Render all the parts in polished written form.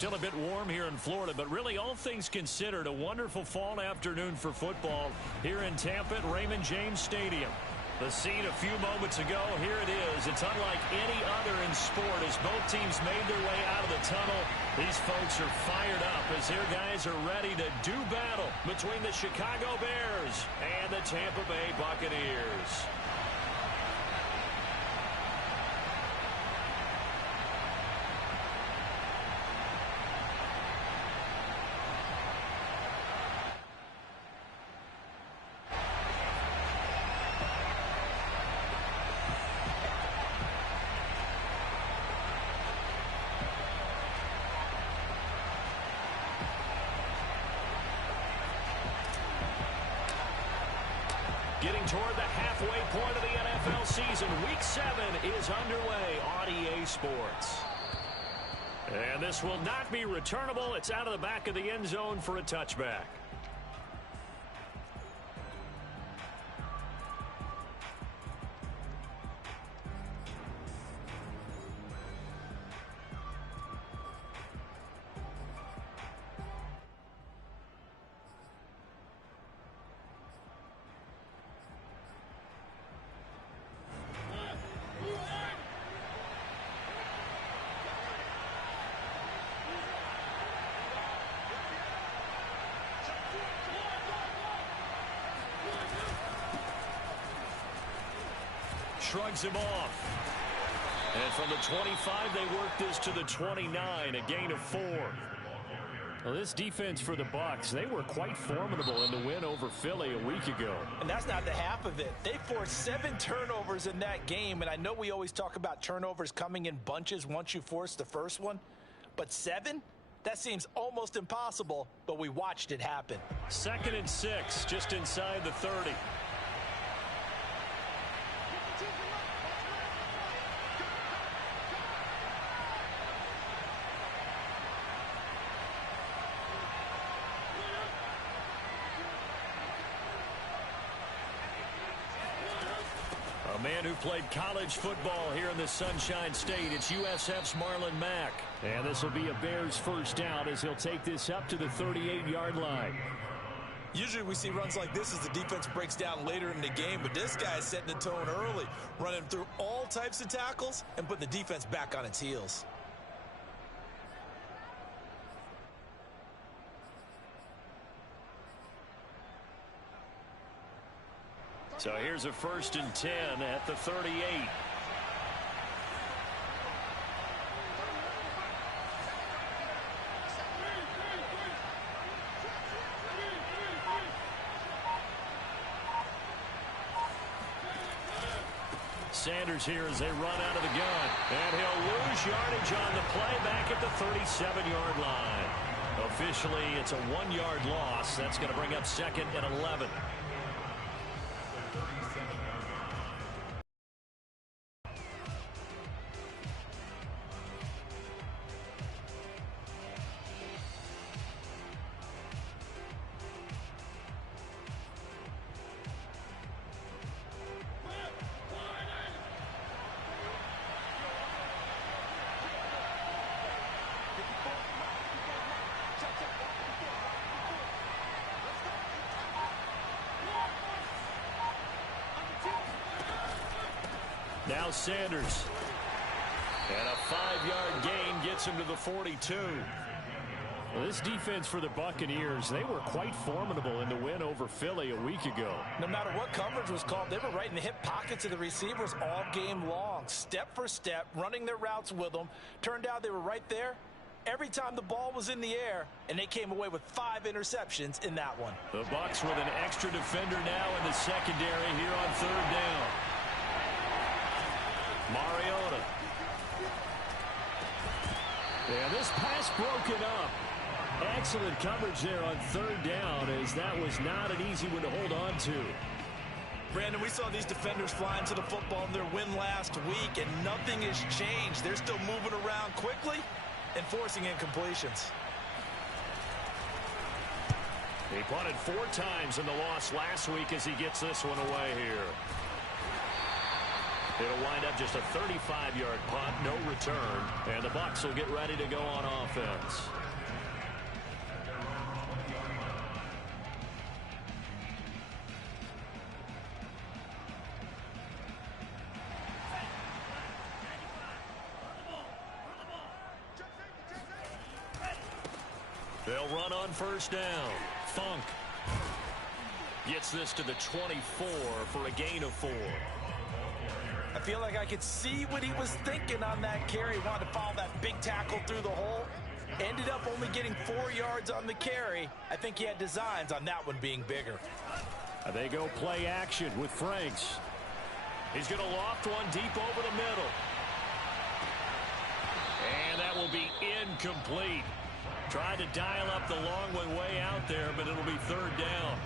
still a bit warm here in Florida, but really all things considered, a wonderful fall afternoon for football here in Tampa at Raymond James Stadium. The scene a few moments ago, here it is. It's unlike any other in sport as both teams made their way out of the tunnel. These folks are fired up as their guys are ready to do battle between the Chicago Bears and the Tampa Bay Buccaneers. Getting toward the halfway point of the NFL season. Week 7 is underway on EA Sports. And this will not be returnable. It's out of the back of the end zone for a touchback. Shrugs him off. And from the 25, they work this to the 29, a gain of 4. Well, this defense for the Bucs, they were quite formidable in the win over Philly a week ago. And that's not the half of it. They forced 7 turnovers in that game, and I know we always talk about turnovers coming in bunches once you force the first one, but 7? That seems almost impossible, but we watched it happen. 2nd and 6, just inside the 30. A man who played college football here in the Sunshine State. It's USF's Marlon Mack. And this will be a Bears first down as he'll take this up to the 38-yard line. Usually we see runs like this as the defense breaks down later in the game, but this guy is setting the tone early, running through all types of tackles and putting the defense back on its heels. So here's a 1st and 10 at the 38. Sanders here as they run out of the gun. And he'll lose yardage on the play back at the 37-yard line. Officially, it's a 1-yard loss. That's going to bring up 2nd and 11. Now Sanders. And a 5-yard gain gets him to the 42. Well, this defense for the Buccaneers, they were quite formidable in the win over Philly a week ago. No matter what coverage was called, they were right in the hip pockets of the receivers all game long. Step for step, running their routes with them. Turned out they were right there every time the ball was in the air, and they came away with 5 interceptions in that one. The Bucs with an extra defender now in the secondary here on 3rd down. Mariota. And this pass broken up. Excellent coverage there on 3rd down, as that was not an easy one to hold on to. Brandon, we saw these defenders flying to the football in their win last week, and nothing has changed. They're still moving around quickly and forcing incompletions. He punted 4 times in the loss last week as he gets this one away here. It'll wind up just a 35-yard punt, no return, and the Bucs will get ready to go on offense. They'll run on first down. Funk gets this to the 24 for a gain of 4. I feel like I could see what he was thinking on that carry. He wanted to follow that big tackle through the hole. Ended up only getting 4 yards on the carry. I think he had designs on that one being bigger. They go play action with Franks. He's going to loft one deep over the middle. And that will be incomplete. Tried to dial up the long way out there, but it'll be third down.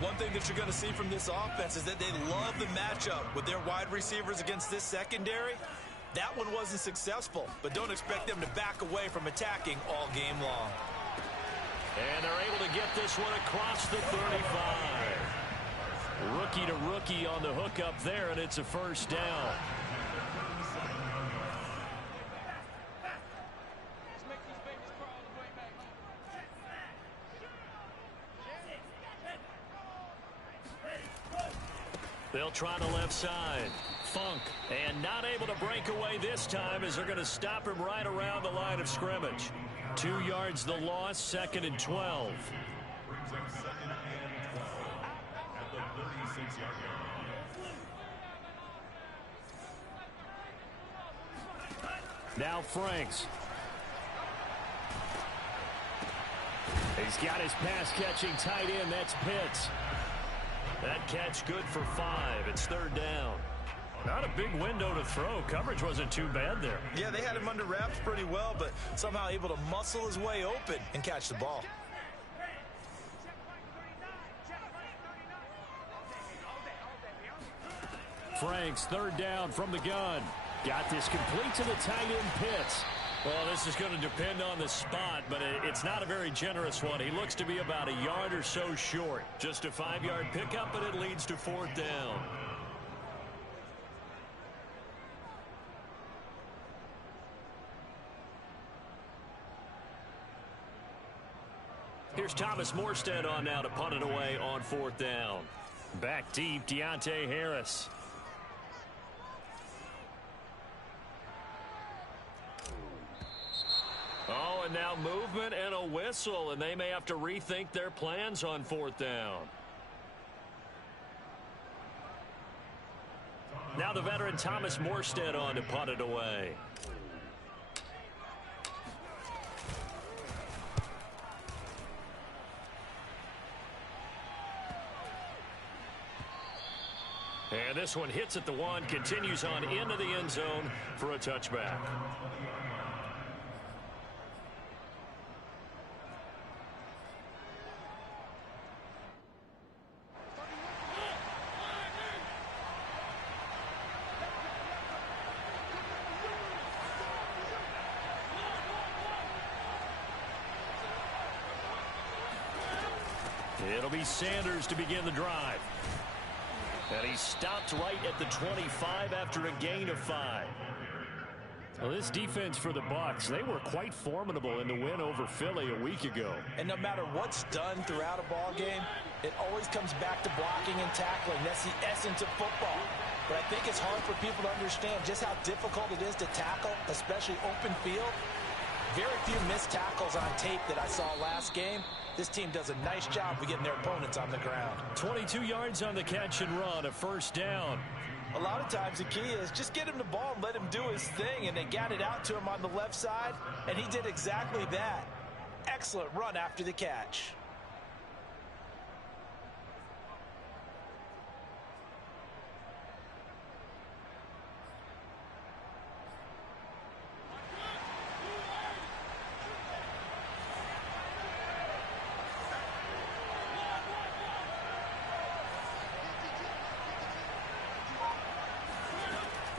One thing that you're going to see from this offense is that they love the matchup with their wide receivers against this secondary. That one wasn't successful, but don't expect them to back away from attacking all game long. And they're able to get this one across the 35. Rookie to rookie on the hook up there, and it's a first down. They'll try the left side. Funk, and not able to break away this time as they're going to stop him right around the line of scrimmage. 2 yards the loss, 2nd and 12. Now Franks. He's got his pass-catching tight end. That's Pitts. That catch good for 5. It's third down. Not a big window to throw. Coverage wasn't too bad there. Yeah, they had him under wraps pretty well, but somehow able to muscle his way open and catch the ball. Franks, third down from the gun. Got this complete to the tight end Pitts. Well, this is going to depend on the spot, but it's not a very generous one. He looks to be about a yard or so short. Just a 5-yard pickup, but it leads to fourth down. Here's Thomas Morstead on now to punt it away on fourth down. Back deep, Deontay Harris. Oh, and now movement and a whistle, and they may have to rethink their plans on fourth down. Now the veteran Thomas Morstead on to punt it away. And this one hits at the 1, continues on into the end zone for a touchback. It'll be Sanders to begin the drive. And he stopped right at the 25 after a gain of 5. Well, this defense for the Bucs, they were quite formidable in the win over Philly a week ago. And no matter what's done throughout a ball game, it always comes back to blocking and tackling. That's the essence of football. But I think it's hard for people to understand just how difficult it is to tackle, especially open field. Very few missed tackles on tape that I saw last game. This team does a nice job of getting their opponents on the ground. 22 yards on the catch and run, a first down. A lot of times the key is just get him the ball and let him do his thing, and they got it out to him on the left side, and he did exactly that. Excellent run after the catch.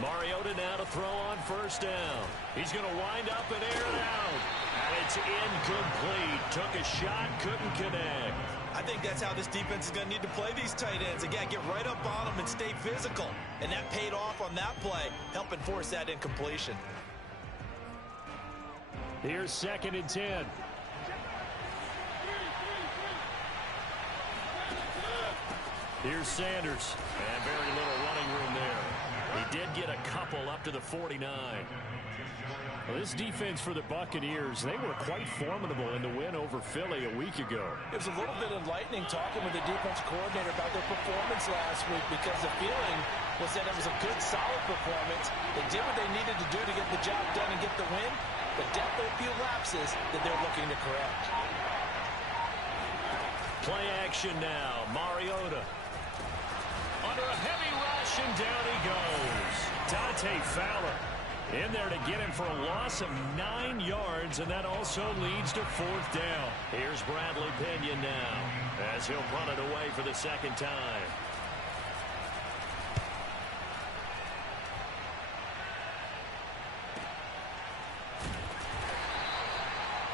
Mariota now to throw on first down. He's going to wind up and air it out. And it's incomplete. Took a shot, couldn't connect. I think that's how this defense is going to need to play these tight ends. Again, get right up on them and stay physical. And that paid off on that play, helping force that incompletion. Here's 2nd and 10. Here's Sanders. And very little running room there. He did get a couple up to the 49. Well, this defense for the Buccaneers, they were quite formidable in the win over Philly a week ago. It was a little bit enlightening talking with the defense coordinator about their performance last week, because the feeling was that it was a good, solid performance. They did what they needed to do to get the job done and get the win, but definitely a few lapses that they're looking to correct. Play action now. Mariota. Under a heavy rush, and down he goes. Dante Fowler in there to get him for a loss of 9 yards, and that also leads to 4th down. Here's Bradley Pinion now, as he'll punt it away for the 2nd time.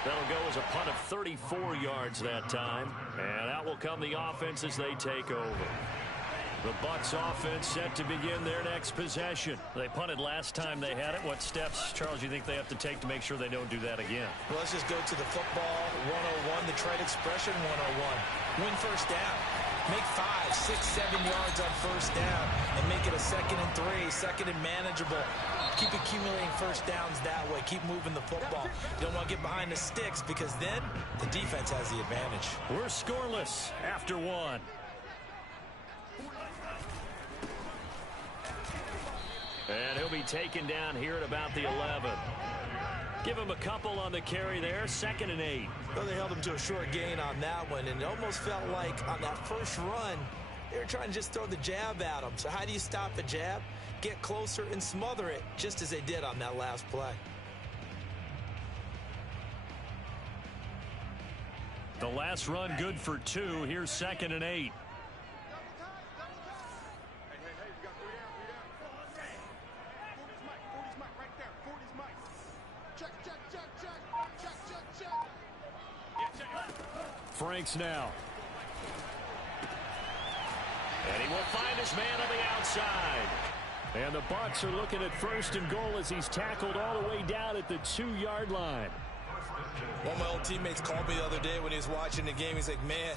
That'll go as a punt of 34 yards that time, and out will come the offense as they take over. The Bucs offense set to begin their next possession. They punted last time they had it. What steps, Charles, you think they have to take to make sure they don't do that again? Well, let's just go to the football 101, the trade expression 101. Win first down. Make 5, 6, 7 yards on first down and make it a 2nd and 3, 2nd and manageable. Keep accumulating first downs that way. Keep moving the football. You don't want to get behind the sticks, because then the defense has the advantage. We're scoreless after 1. And he'll be taken down here at about the 11. Give him a couple on the carry there. 2nd and 8. Well, they held him to a short gain on that one, and it almost felt like on that first run, they were trying to just throw the jab at him. So how do you stop the jab? Get closer and smother it, just as they did on that last play. The last run good for 2. Here's 2nd and 8. Franks now. And he will find his man on the outside. And the Bucs are looking at 1st and goal as he's tackled all the way down at the 2-yard line. One of my old teammates called me the other day when he was watching the game. He's like, man,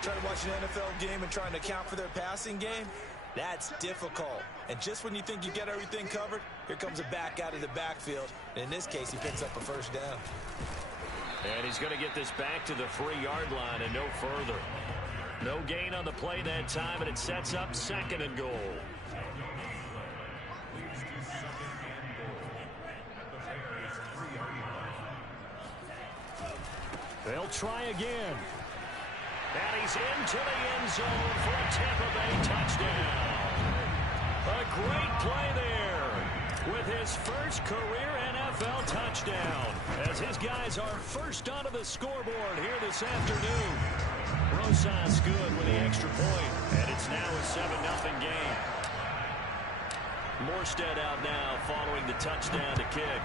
trying to watch an NFL game and trying to account for their passing game, that's difficult. And just when you think you get everything covered, here comes a back out of the backfield. And in this case, he picks up a first down. And he's going to get this back to the 3-yard line and no further. No gain on the play that time, and it sets up 2nd and goal. They'll try again. And he's into the end zone for a Tampa Bay touchdown. A great play there with his first career NFL touchdown, as his guys are first onto the scoreboard here this afternoon. Rosas good with the extra point, and it's now a 7-0 game. Morstead out now following the touchdown to kick.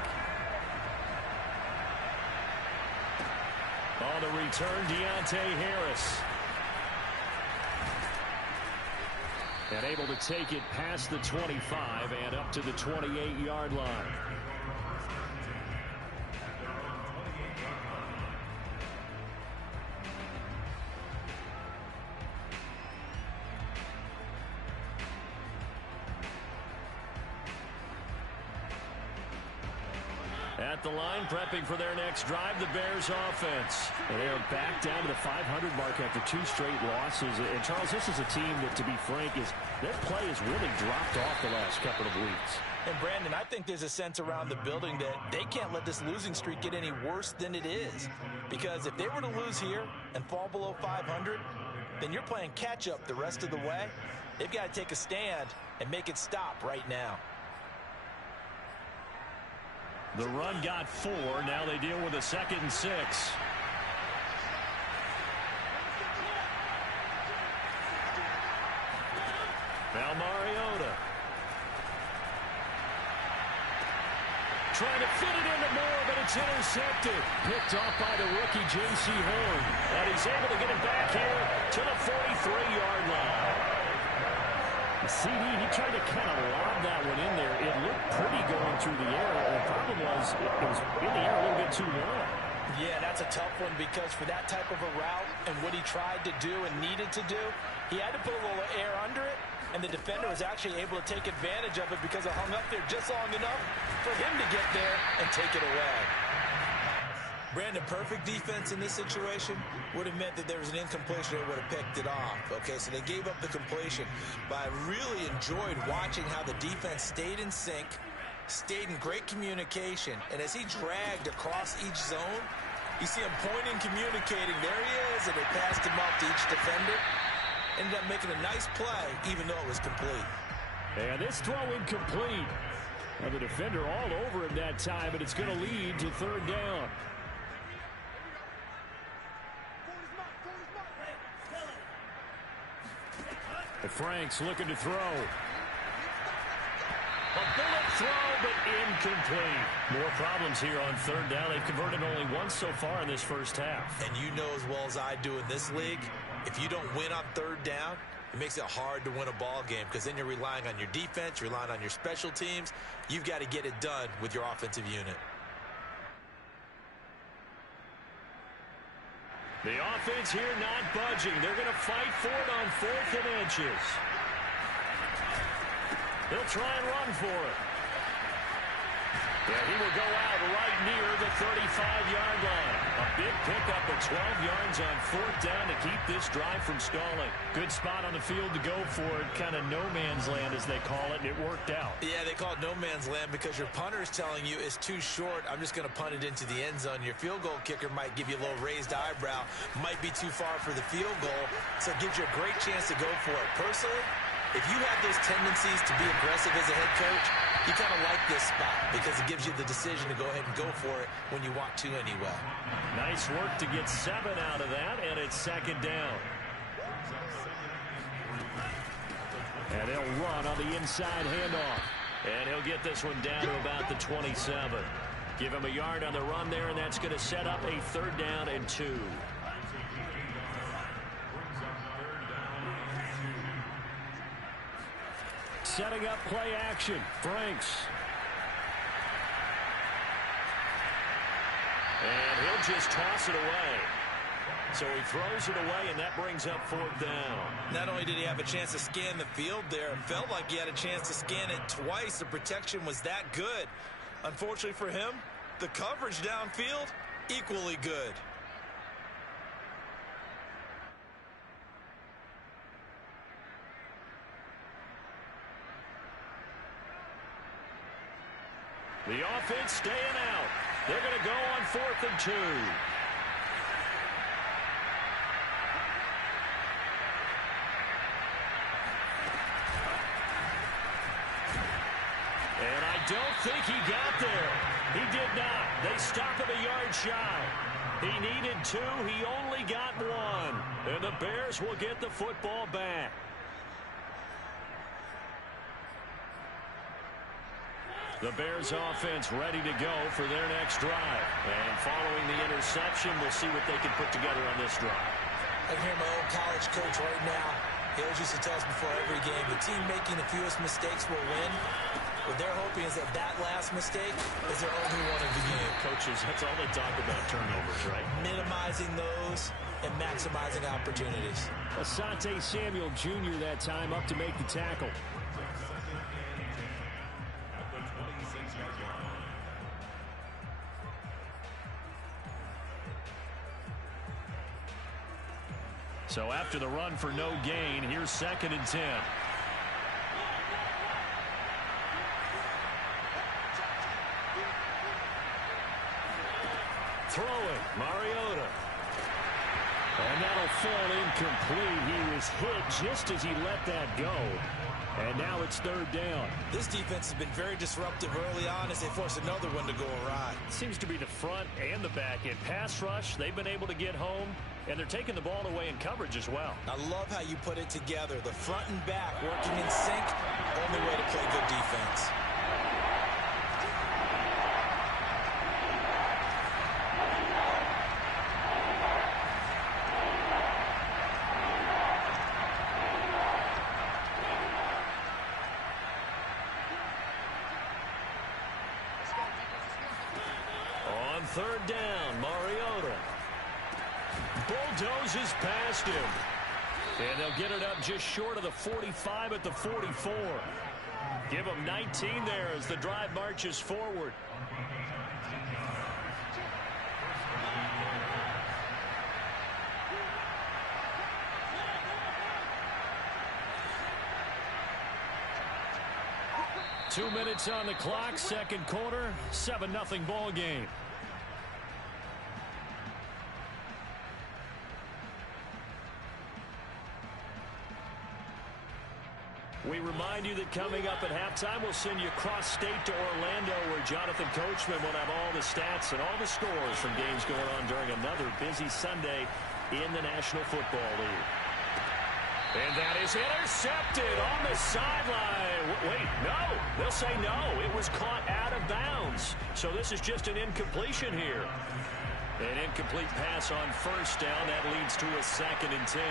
On the return, Deontay Harris. And able to take it past the 25 and up to the 28-yard line. At the line, prepping for their next drive, the Bears offense. And they're back down to the 500 mark after 2 straight losses. And, Charles, this is a team that, to be frank, their play has really dropped off the last couple of weeks. And, Brandon, I think there's a sense around the building that they can't let this losing streak get any worse than it is. Because if they were to lose here and fall below 500, then you're playing catch-up the rest of the way. They've got to take a stand and make it stop right now. The run got 4. Now they deal with a 2nd and 6. Now Mariota. trying to fit it into Moore, but it's intercepted. Picked off by the rookie, J.C. Horn. And he's able to get it back here to the 43-yard line. The CD, he tried to kind of lob that one in there. It looked pretty going through the air. The problem was it was in the air a little bit too long. Yeah, that's a tough one because for that type of a route and what he tried to do and needed to do, he had to put a little air under it, and the defender was actually able to take advantage of it because it hung up there just long enough for him to get there and take it away. Brandon, perfect defense in this situation would have meant that there was an incompletion. They would have picked it off. Okay, so they gave up the completion. But I really enjoyed watching how the defense stayed in sync, stayed in great communication, and as he dragged across each zone, you see him pointing, communicating. There he is, and they passed him up to each defender. Ended up making a nice play, even though it was complete. And this throw incomplete. Now the defender all over him that time, but it's going to lead to third down. Frank's looking to throw. A bullet throw, but incomplete. More problems here on third down. They've converted only once so far in this first half. And you know as well as I do in this league, if you don't win on third down, it makes it hard to win a ball game because then you're relying on your defense, you're relying on your special teams. You've got to get it done with your offensive unit. The offense here not budging. They're going to fight for it on 4th and inches. They'll try and run for it. Yeah, he will go out right near the 35-yard line. A big pickup of 12 yards on 4th down to keep this drive from stalling. Good spot on the field to go for it. Kind of no man's land, as they call it, and it worked out. Yeah, they call it no man's land because your punter is telling you it's too short. I'm just going to punt it into the end zone. Your field goal kicker might give you a little raised eyebrow. Might be too far for the field goal, so it gives you a great chance to go for it. Personally, if you have those tendencies to be aggressive as a head coach, you kind of like this spot because it gives you the decision to go ahead and go for it when you want to anyway. Nice work to get 7 out of that, and it's second down. And they'll run on the inside handoff. And he'll get this one down to about the 27. Give him a yard on the run there, and that's going to set up a third down and 2. Setting up play action. Franks. And he'll just toss it away. So he throws it away, and that brings up 4th down. Not only did he have a chance to scan the field there, it felt like he had a chance to scan it twice. The protection was that good. Unfortunately for him, the coverage downfield, equally good. The offense staying out. They're going to go on 4th and 2. And I don't think he got there. He did not. They stop him a yard shy. He needed 2. He only got 1. And the Bears will get the football back. The Bears offense ready to go for their next drive. And following the interception, we'll see what they can put together on this drive. I can hear my old college coach right now. He always used to tell us before every game, the team making the fewest mistakes will win. What they're hoping is that that last mistake is their only one of the game. Coaches, that's all they talk about, turnovers, right? Minimizing those and maximizing opportunities. Asante Samuel Jr. that time up to make the tackle. So after the run for no gain, here's 2nd and 10. Throwing, Mariota. And that'll fall incomplete. He was hit just as he let that go. And now it's 3rd down. This defense has been very disruptive early on as they force another one to go awry. Seems to be the front and the back end. Pass rush, they've been able to get home, and they're taking the ball away in coverage as well. I love how you put it together. The front and back working in sync. Only way to play good defense. third down. Mariota bulldozes past him. And they'll get it up just short of the 45 at the 44. Give them 19 there as the drive marches forward. Two minutes on the clock, second quarter, 7-0 ball game. We remind you that coming up at halftime, we'll send you cross-state to Orlando, where Jonathan Coachman will have all the stats and all the scores from games going on during another busy Sunday in the National Football League. And that is intercepted on the sideline. Wait, no. They'll say no. It was caught out of bounds. So this is just an incompletion here. An incomplete pass on first down. That leads to a 2nd and 10.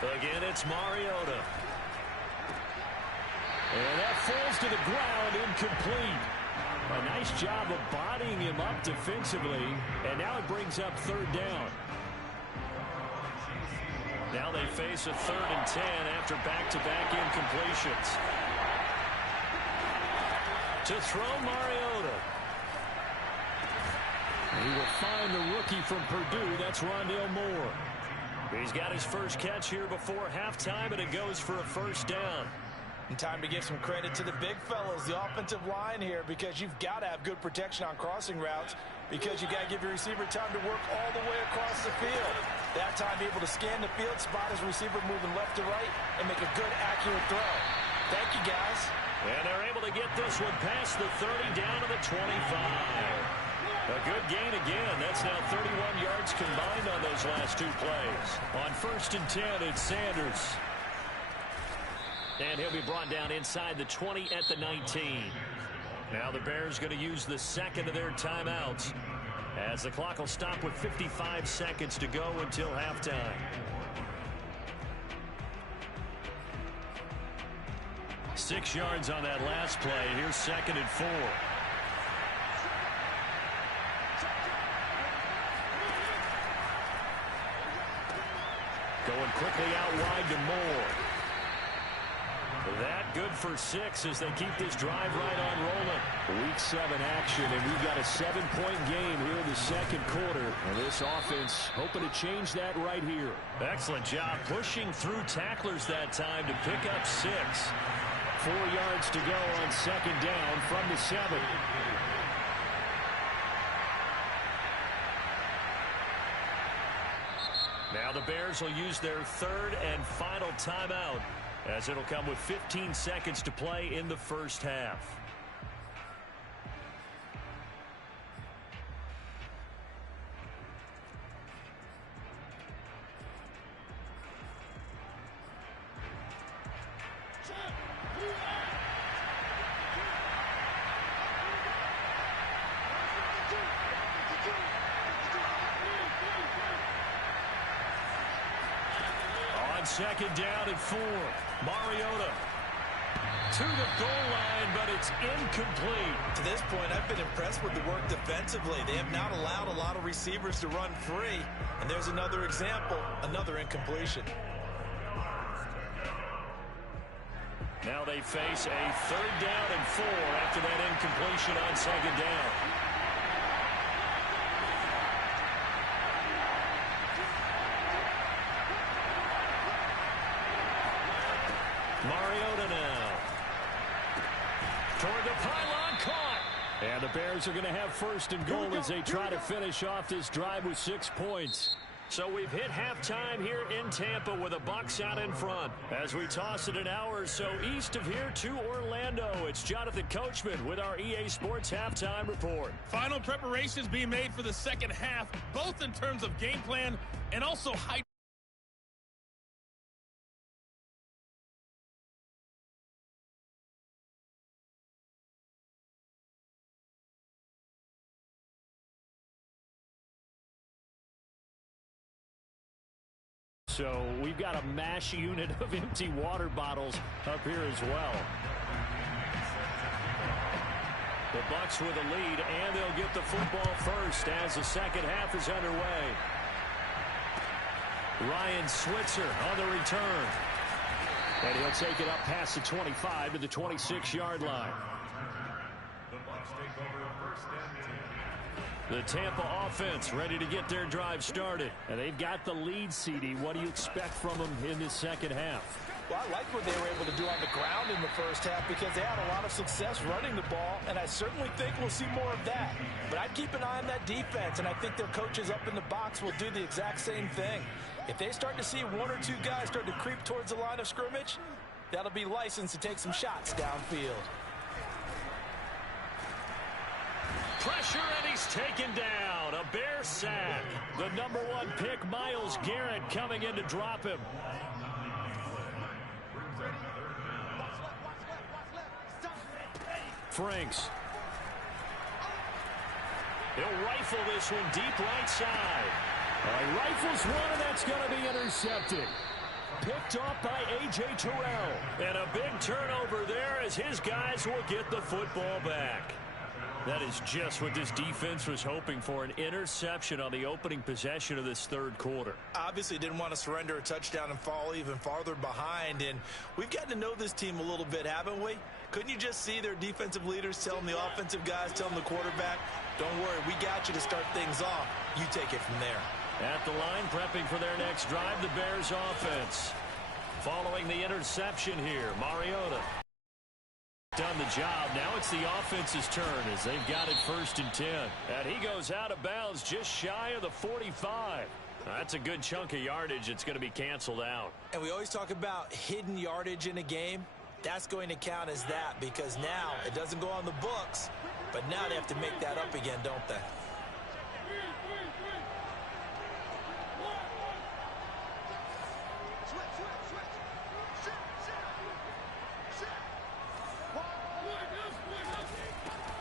Again, it's Mariota. And that falls to the ground, incomplete. A nice job of bodying him up defensively, and now it brings up third down. Now they face a 3rd and 10 after back-to-back incompletions. To throw Mariota. He will find the rookie from Purdue. That's Rondale Moore. He's got his first catch here before halftime, and it goes for a first down. And time to give some credit to the big fellas, the offensive line here, because you've got to have good protection on crossing routes, because you've got to give your receiver time to work all the way across the field. That time able to scan the field, spot his receiver moving left to right, and make a good, accurate throw. Thank you, guys. And they're able to get this one past the 30 down to the 25. A good gain again. That's now 31 yards combined on those last two plays. On 1st and 10, it's Sanders. And he'll be brought down inside the 20 at the 19. Now the Bears going to use the second of their timeouts, as the clock will stop with 55 seconds to go until halftime. 6 yards on that last play. Here's 2nd and 4. Going quickly out wide to Moore. That good for 6 as they keep this drive right on rolling. Week 7 action, and we've got a 7-point game here in the second quarter. And this offense hoping to change that right here. Excellent job pushing through tacklers that time to pick up 6. 4 yards to go on 2nd down from the 7. Now the Bears will use their 3rd and final timeout, as it'll come with 15 seconds to play in the first half. On 2nd down and 4, Mariota to the goal line, but it's incomplete. To this point, I've been impressed with the work defensively. They have not allowed a lot of receivers to run free. And there's another example, another incompletion. Now they face a 3rd down and 4 after that incompletion on 2nd down. Mariota now. Toward the pylon, caught. And the Bears are going to have 1st and goal as they try to finish off this drive with 6 points. So we've hit halftime here in Tampa with the Bucs out in front. As we toss it an hour or so east of here to Orlando, it's Jonathan Coachman with our EA Sports Halftime Report. Final preparations being made for the second half, both in terms of game plan and also height. So we've got a mash unit of empty water bottles up here as well. The Bucs with a lead, and they'll get the football first as the second half is underway. Ryan Switzer on the return. And he'll take it up past the 25 to the 26-yard line. The Tampa offense ready to get their drive started. And they've got the lead, CD. What do you expect from them in this second half? Well, I like what they were able to do on the ground in the first half because they had a lot of success running the ball, and I certainly think we'll see more of that. But I'd keep an eye on that defense, and I think their coaches up in the box will do the exact same thing. If they start to see one or two guys start to creep towards the line of scrimmage, that'll be licensed to take some shots downfield. Pressure, and he's taken down. A Bear sack. The #1 pick, Myles Garrett, coming in to drop him. Franks. He'll rifle this one deep right side. He rifles one, and that's going to be intercepted. Picked off by A.J. Terrell. And a big turnover there as his guys will get the football back. That is just what this defense was hoping for, an interception on the opening possession of this third quarter. Obviously didn't want to surrender a touchdown and fall even farther behind, and we've gotten to know this team a little bit, haven't we? Couldn't you just see their defensive leaders telling the offensive guys, telling the quarterback, don't worry, we got you to start things off. You take it from there. At the line, prepping for their next drive, the Bears offense. Following the interception here, Mariota done the job. Now it's the offense's turn as they've got it 1st and 10. And he goes out of bounds just shy of the 45. That's a good chunk of yardage. It's going to be canceled out. And we always talk about hidden yardage in a game. That's going to count as that because now it doesn't go on the books, but now they have to make that up again, don't they?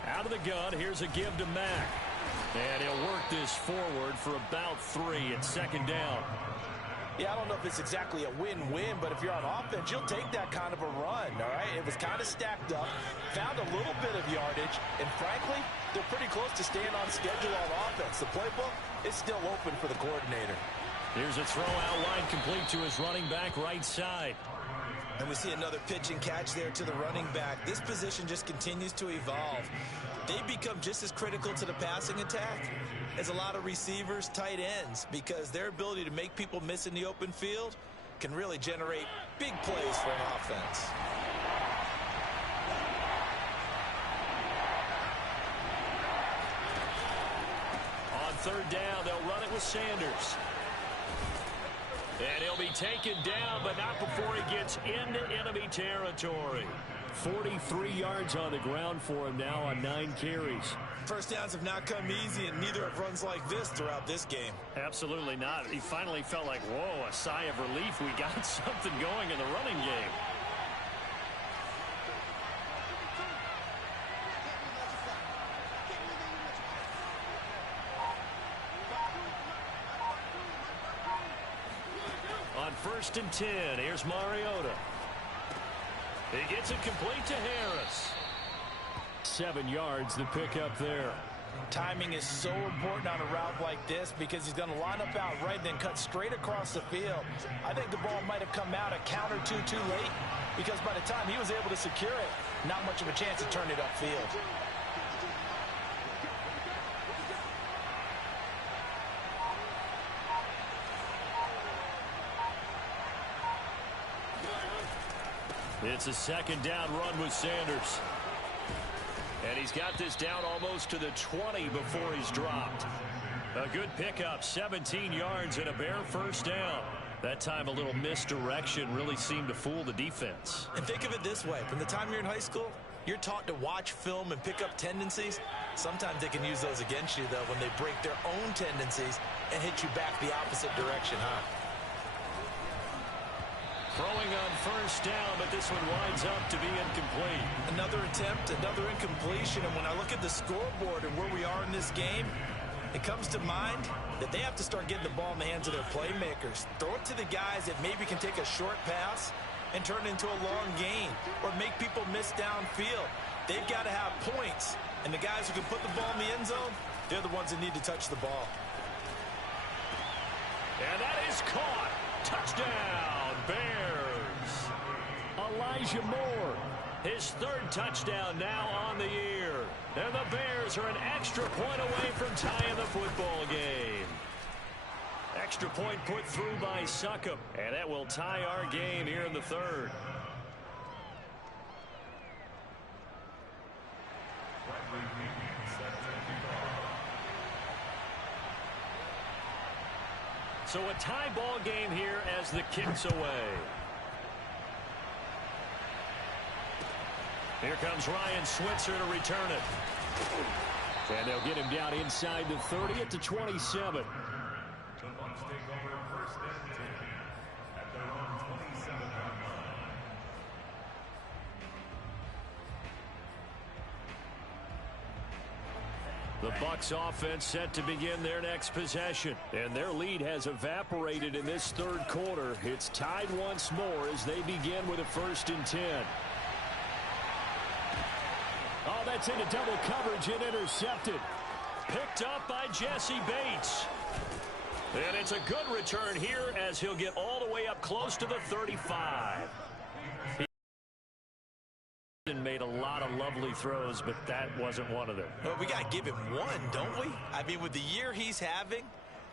Out of the gun, here's a give to Mack. And he'll work this forward for about 3 at 2nd down. Yeah, I don't know if it's exactly a win-win, but if you're on offense, you'll take that kind of a run, all right? It was kind of stacked up, found a little bit of yardage, and frankly, they're pretty close to staying on schedule on offense. The playbook is still open for the coordinator. Here's a throw out line complete to his running back right side. And we see another pitch and catch there to the running back. This position just continues to evolve. They become just as critical to the passing attack as a lot of receivers, tight ends, because their ability to make people miss in the open field can really generate big plays for an offense. On 3rd down, they'll run it with Sanders. And he'll be taken down, but not before he gets into enemy territory. 43 yards on the ground for him now on 9 carries. First downs have not come easy, and neither have runs like this throughout this game. Absolutely not. He finally felt like, whoa, a sigh of relief. We got something going in the running game. On 1st and 10, here's Mariota. He gets it complete to Harris. 7 yards, the pickup there. Timing is so important on a route like this because he's going to line up out right and then cut straight across the field. I think the ball might have come out a count or two too late because by the time he was able to secure it, not much of a chance to turn it upfield. It's a 2nd down run with Sanders. And he's got this down almost to the 20 before he's dropped. A good pickup, 17 yards and a Bear 1st down. That time a little misdirection really seemed to fool the defense. And think of it this way. From the time you're in high school, you're taught to watch film and pick up tendencies. Sometimes they can use those against you, though, when they break their own tendencies and hit you back the opposite direction, huh? Throwing on 1st down, but this one winds up to be incomplete. Another attempt, another incompletion, and when I look at the scoreboard and where we are in this game, It comes to mind that they have to start getting the ball in the hands of their playmakers. Throw it to the guys that maybe can take a short pass and turn it into a long gain or make people miss downfield. They've got to have points, and the guys who can put the ball in the end zone, they're the ones that need to touch the ball. And that is caught. Touchdown, Bears. Elijah Moore, his third touchdown now on the year. And the Bears are an extra point away from tying the football game. Extra point put through by Succop, and that will tie our game here in the third. So a tie ball game here as the kick's away. Here comes Ryan Switzer to return it. And they'll get him down inside the 30 at the 27. The Bucs offense set to begin their next possession, and their lead has evaporated in this third quarter. It's tied once more as they begin with a 1st and 10. Oh, that's into double coverage and intercepted. Picked up by Jesse Bates. And it's a good return here as he'll get all the way up close to the 35. Made a lot of lovely throws, but that wasn't one of them. Well, we got to give him one, don't we? I mean, with the year he's having,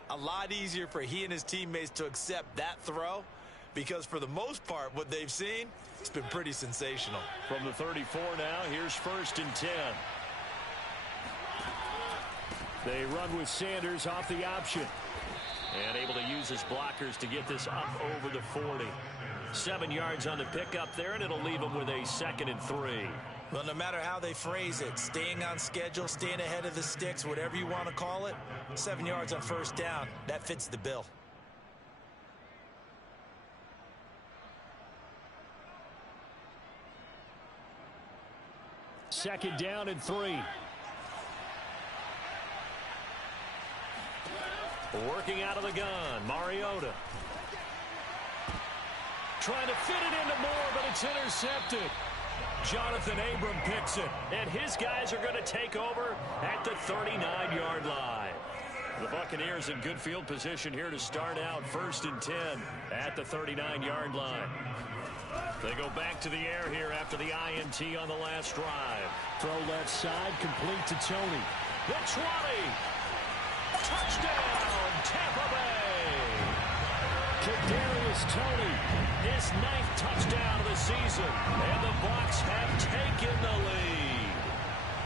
a lot easier for he and his teammates to accept that throw because for the most part, what they've seen, it's been pretty sensational. From the 34 now, here's 1st and 10. They run with Sanders off the option. And able to use his blockers to get this up over the 40. 7 yards on the pickup there, and it'll leave them with a 2nd and 3. Well, no matter how they phrase it, staying on schedule, staying ahead of the sticks, whatever you want to call it, 7 yards on 1st down, that fits the bill. Second down and 3. Working out of the gun, Mariota. Trying to fit it into Moore, but it's intercepted. Jonathan Abram picks it, and his guys are going to take over at the 39-yard line. The Buccaneers in good field position here to start out 1st and 10 at the 39-yard line. They go back to the air here after the INT on the last drive. Throw left side, complete to Tony. The 20. Touchdown, Tampa Bay. Kadarius Toney, his 9th touchdown of the season, and the Bucs have taken the lead.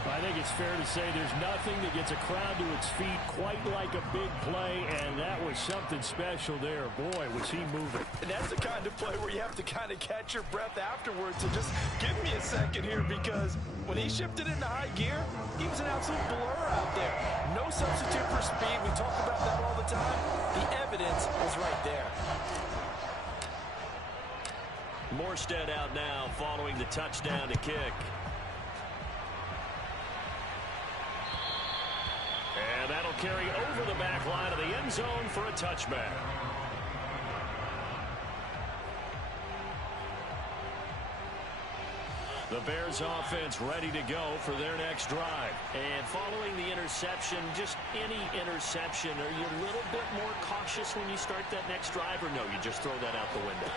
I think it's fair to say there's nothing that gets a crowd to its feet quite like a big play, and that was something special there. Boy, was he moving. And that's the kind of play where you have to kind of catch your breath afterwards and just give me a second here, because when he shifted into high gear, he was an absolute blur out there. No substitute for speed. We talk about that all the time. The evidence is right there. Morstead out now following the touchdown to kick. And that'll carry over the back line of the end zone for a touchback. The Bears offense ready to go for their next drive. And following the interception, just any interception, are you a little bit more cautious when you start that next drive, or no, you just throw that out the window?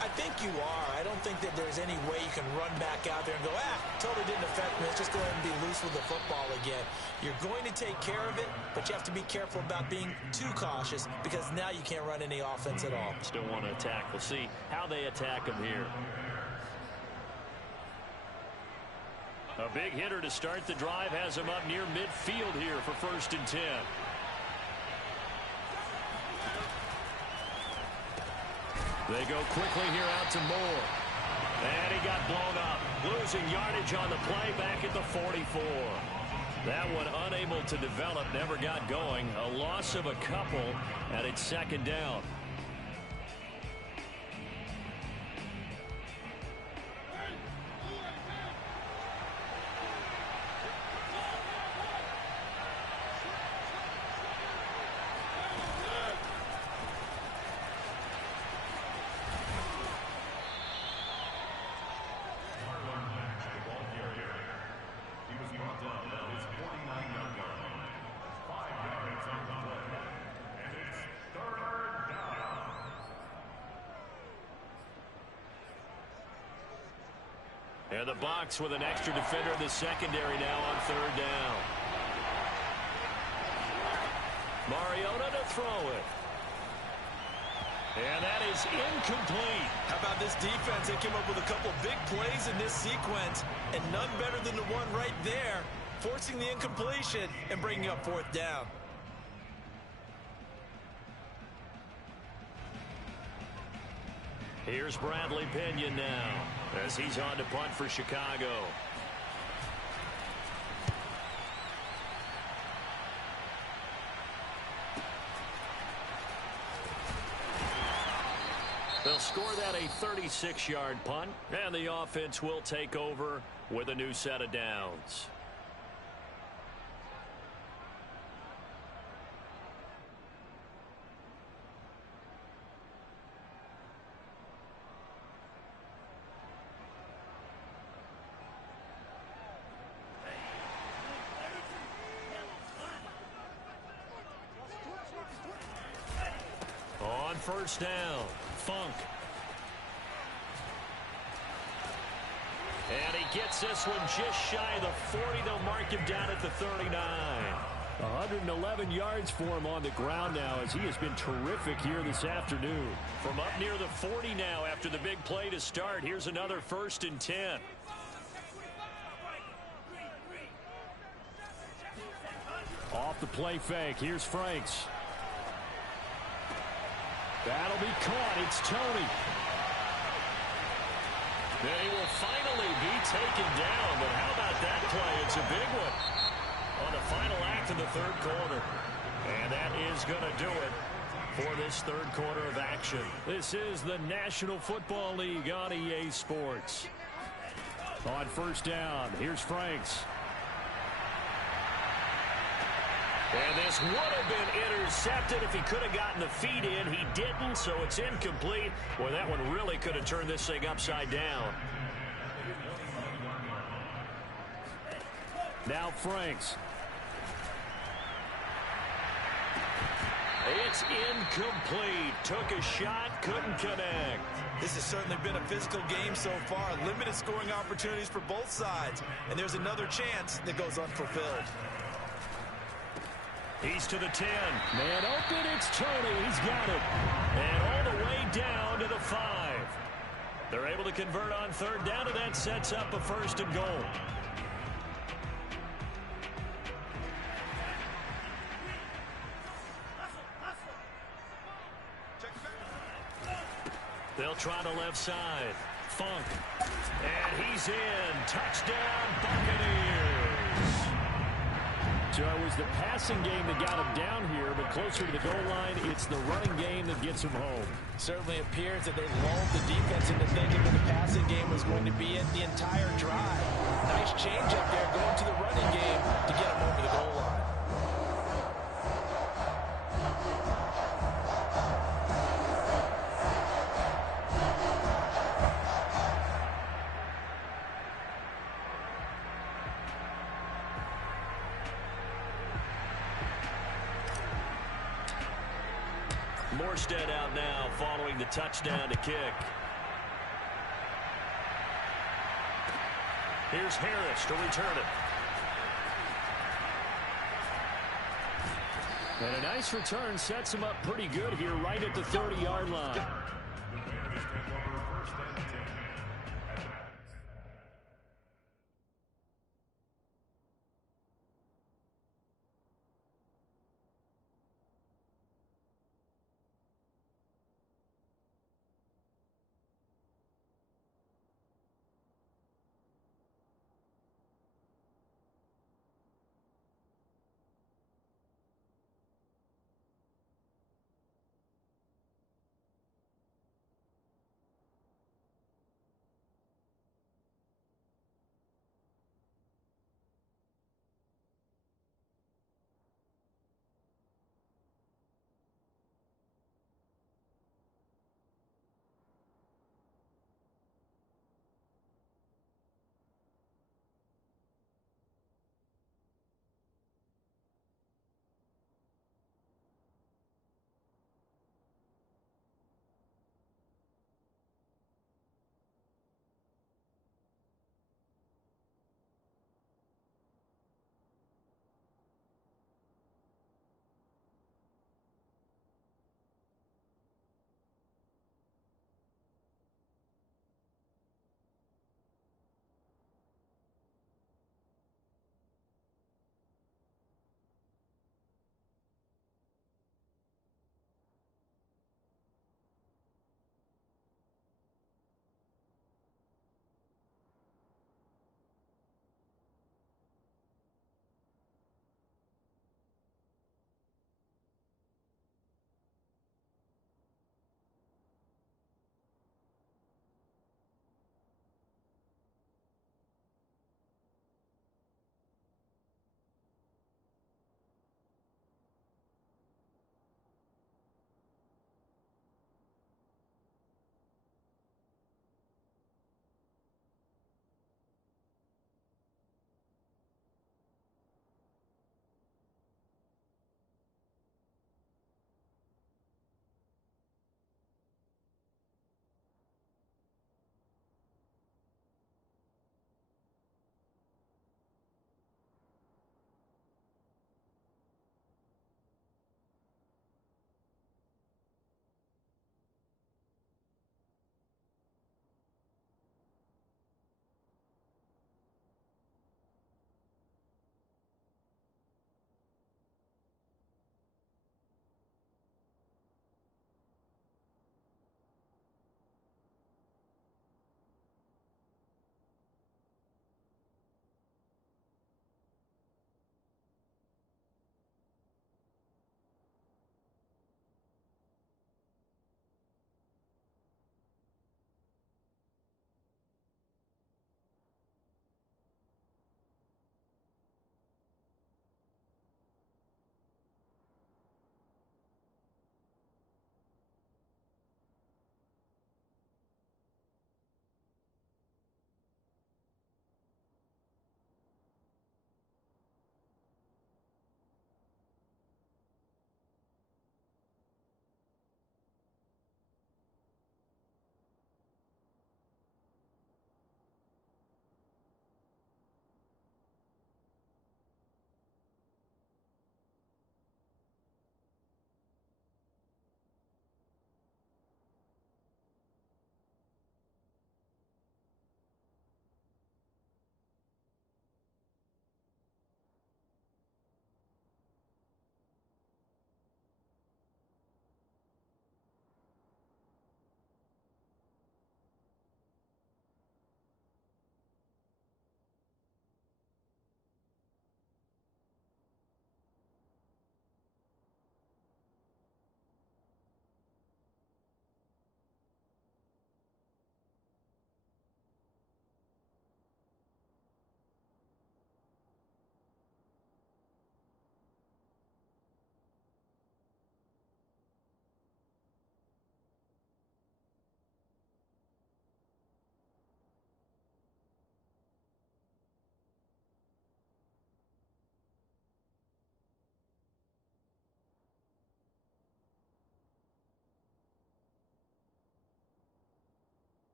I think you are. I don't think that there's any way you can run back out there and go, totally didn't affect me. Let's just go ahead and be loose with the football again. You're going to take care of it, but you have to be careful about being too cautious because now you can't run any offense at all. Still want to attack. We'll see how they attack them here. A big hitter to start the drive has him up near midfield here for 1st and 10. They go quickly here out to Moore. And he got blown up. Losing yardage on the play back at the 44. That one unable to develop, never got going. A loss of a couple, and it's 2nd down. And the Bucs with an extra defender in the secondary now on third down. Mariota to throw it. And that is incomplete. How about this defense? They came up with a couple big plays in this sequence, and none better than the one right there, forcing the incompletion and bringing up fourth down. Here's Bradley Pinion now as he's on to punt for Chicago. They'll score that a 36-yard punt, and the offense will take over with a new set of downs. On first down, Funk. And he gets this one just shy of the 40. They'll mark him down at the 39. 111 yards for him on the ground now as he has been terrific here this afternoon. From up near the 40 now after the big play to start. Here's another 1st and 10. Off the play fake. Here's Franks. That'll be caught. It's Tony. Then he will finally be taken down. But how about that play? It's a big one on the final act of the third quarter. And that is going to do it for this third quarter of action. This is the National Football League on EA Sports. On first down, here's Franks. And this would have been intercepted if he could have gotten the feet in. He didn't, so it's incomplete. Boy, that one really could have turned this thing upside down. Now Franks. It's incomplete. Took a shot, couldn't connect. This has certainly been a physical game so far. Limited scoring opportunities for both sides. And there's another chance that goes unfulfilled. He's to the 10. Man open, it's Tony. He's got it. And all the way down to the 5. They're able to convert on third down, and that sets up a 1st and goal. They'll try the left side. Funk. And he's in. Touchdown, Buccaneers. So it was the passing game that got him down here, but closer to the goal line, it's the running game that gets him home. Certainly appears that they lulled the defense into thinking that the passing game was going to be it the entire drive. Nice change up there going to the running game to get him over the goal line. Morstead out now following the touchdown to kick. Here's Harris to return it. And a nice return sets him up pretty good here right at the 30-yard line.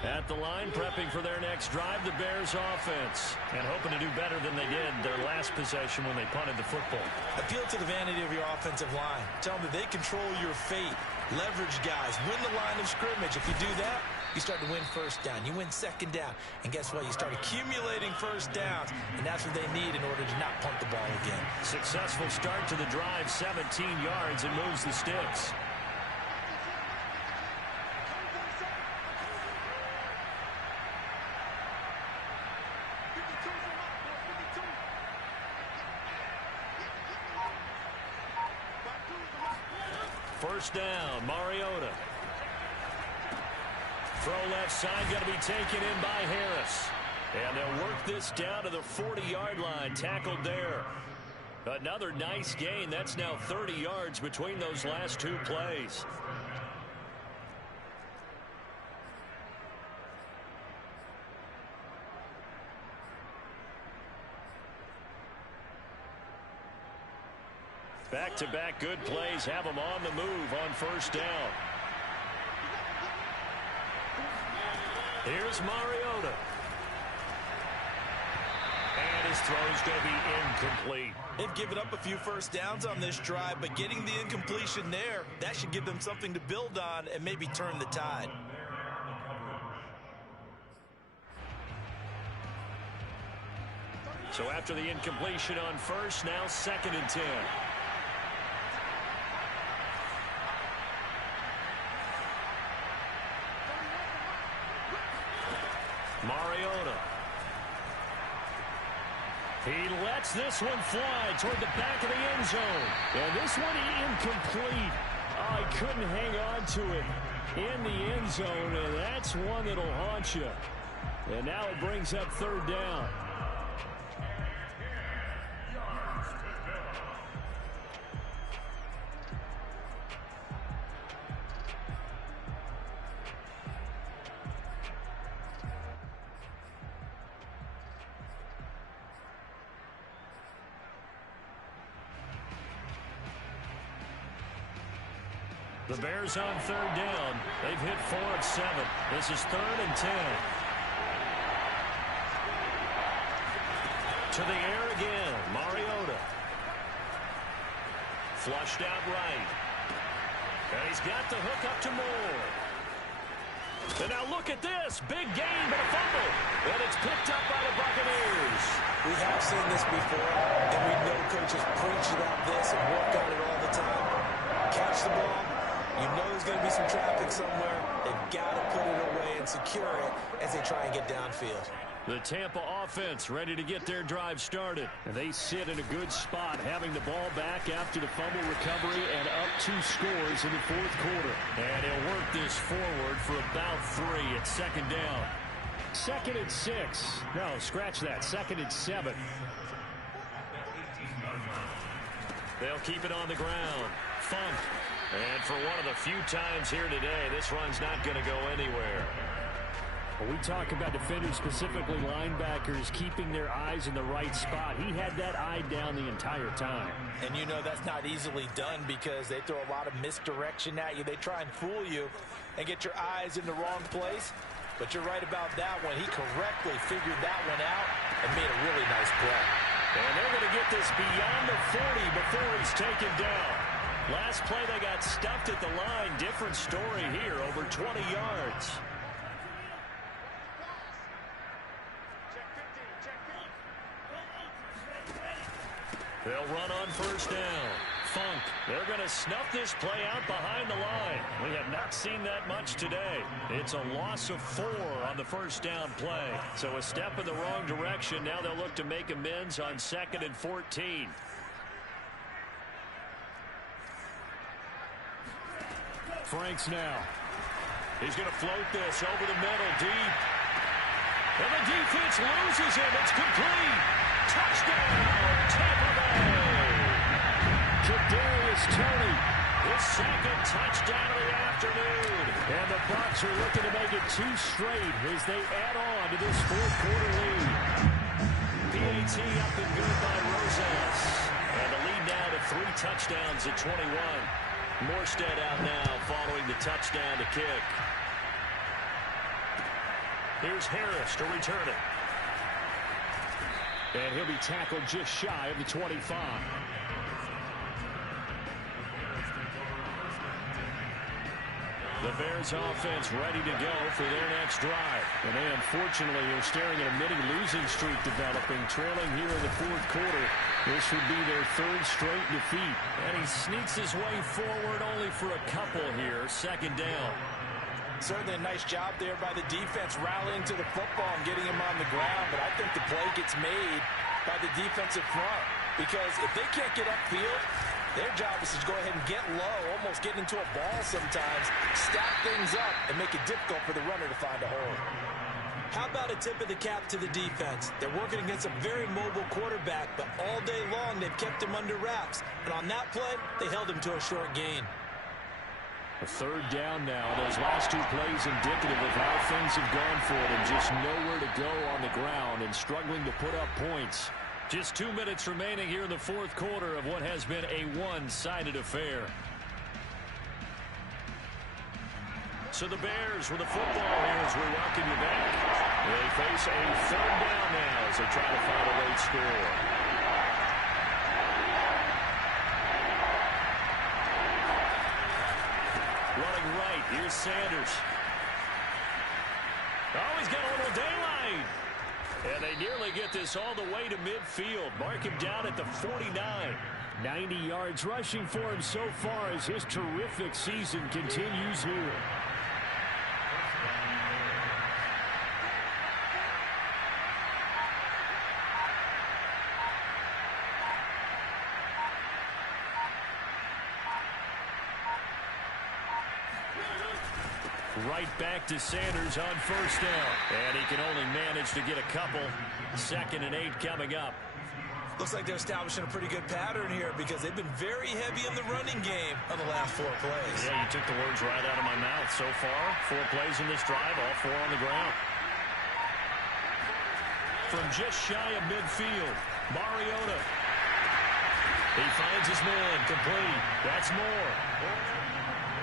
At the line, prepping for their next drive, the Bears offense. And hoping to do better than they did their last possession when they punted the football. Appeal to the vanity of your offensive line. Tell them that they control your fate. Leverage guys. Win the line of scrimmage. If you do that, you start to win first down. You win second down. And guess what? You start accumulating first downs. And that's what they need in order to not punt the ball again. Successful start to the drive, 17 yards, and moves the sticks. First down, Mariota. Throw left side, going to be taken in by Harris. And they'll work this down to the 40-yard line, tackled there. Another nice gain. That's now 30 yards between those last two plays. Back-to-back good plays have them on the move on first down. Here's Mariota. And his throw's going to be incomplete. They've given up a few first downs on this drive, but getting the incompletion there, that should give them something to build on and maybe turn the tide. So after the incompletion on first, now 2nd and 10. Mariota. He lets this one fly toward the back of the end zone. And this one incomplete. Oh, he couldn't hang on to it in the end zone, and that's one that'll haunt you. And now it brings up 3rd down. The Bears on 3rd down. They've hit 4 of 7. This is 3rd and 10. To the air again. Mariota. Flushed out right. And he's got the hook up to Moore. And now look at this. Big gain, but a fumble. And it's picked up by the Buccaneers. We have seen this before, and we know coaches preach about this and work on it all the time. Catch the ball. You know there's going to be some traffic somewhere. They've got to put it away and secure it as they try and get downfield. The Tampa offense ready to get their drive started. And they sit in a good spot, having the ball back after the fumble recovery and up 2 scores in the 4th quarter. And he'll work this forward for about 3 at 2nd down. 2nd and 6. No, scratch that. 2nd and 7. They'll keep it on the ground. Funk. And for one of the few times here today, this run's not going to go anywhere. Well, we talk about defenders, specifically linebackers, keeping their eyes in the right spot. He had that eye down the entire time. And you know that's not easily done because they throw a lot of misdirection at you. They try and fool you and get your eyes in the wrong place. But you're right about that one. He correctly figured that one out and made a really nice play. And they're going to get this beyond the 40 before he's taken down. Last play, they got stuffed at the line. Different story here, over 20 yards. They'll run on first down. Funk. They're going to snuff this play out behind the line. We have not seen that much today. It's a loss of 4 on the first down play. So a step in the wrong direction. Now they'll look to make amends on 2nd and 14. Franks now. He's going to float this over the middle, deep. And the defense loses him. It's complete. Touchdown, Tampa Bay. Kadarius Toney, his 2nd touchdown of the afternoon. And the Bucs are looking to make it 2 straight as they add on to this fourth quarter lead. PAT up and good by Rosas. And the lead now to 3 touchdowns at 21. Morstead out now following the touchdown to kick. Here's Harris to return it. And he'll be tackled just shy of the 25. The Bears offense ready to go for their next drive. And they unfortunately are staring at a mini losing streak developing, trailing here in the fourth quarter. This would be their 3rd straight defeat. And he sneaks his way forward only for a couple here. 2nd down. Certainly a nice job there by the defense rallying to the football and getting him on the ground. But I think the play gets made by the defensive front. Because if they can't get upfield, their job is to go ahead and get low, almost get into a ball sometimes, stack things up, and make it difficult for the runner to find a hole. How about a tip of the cap to the defense? They're working against a very mobile quarterback, but all day long they've kept him under wraps. And on that play, they held him to a short gain. A 3rd down now. Those last 2 plays indicative of how things have gone for them. Just nowhere to go on the ground and struggling to put up points. Just 2 minutes remaining here in the fourth quarter of what has been a one-sided affair. So the Bears with the football here as we welcome you back. They face a 3rd down now as they try to find a late score. Running right, here's Sanders. Oh, he's got a little daylight. And they nearly get this all the way to midfield. Mark him down at the 49. 90 yards rushing for him so far as his terrific season continues here. Right back to Sanders on 1st down. And he can only manage to get a couple. 2nd and 8 coming up. Looks like they're establishing a pretty good pattern here because they've been very heavy in the running game on the last 4 plays. Yeah, you took the words right out of my mouth. So far, 4 plays in this drive, all 4 on the ground. From just shy of midfield, Mariota. He finds his man, complete. That's Moore.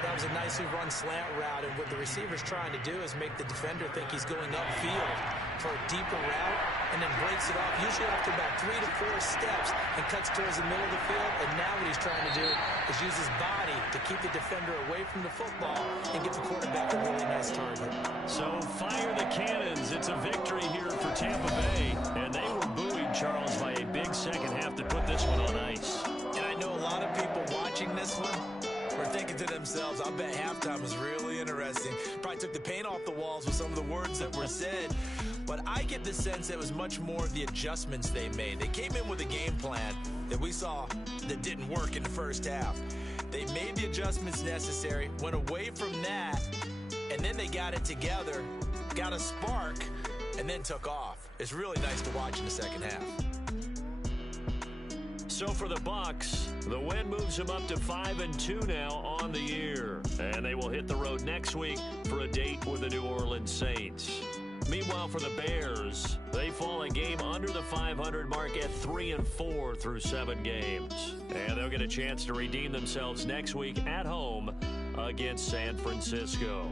That was a nicely run slant route, and what the receiver's trying to do is make the defender think he's going upfield for a deeper route, and then breaks it off, usually after about 3 to 4 steps, and cuts towards the middle of the field. And now what he's trying to do is use his body to keep the defender away from the football and give the quarterback a really nice target. So fire the cannons. It's a victory here for Tampa Bay, and they were buoyed, Charles, by a big second half to put this one on ice. And I know a lot of people watching this one were thinking to themselves, I bet halftime was really interesting. Probably took the paint off the walls with some of the words that were said. But I get the sense that it was much more of the adjustments they made. They came in with a game plan that we saw that didn't work in the first half. They made the adjustments necessary, went away from that, and then they got it together, got a spark, and then took off. It's really nice to watch in the second half. So for the Bucs, the win moves them up to 5-2 now on the year. And they will hit the road next week for a date with the New Orleans Saints. Meanwhile, for the Bears, they fall a game under the 500 mark at 3-4 through 7 games. And they'll get a chance to redeem themselves next week at home against San Francisco.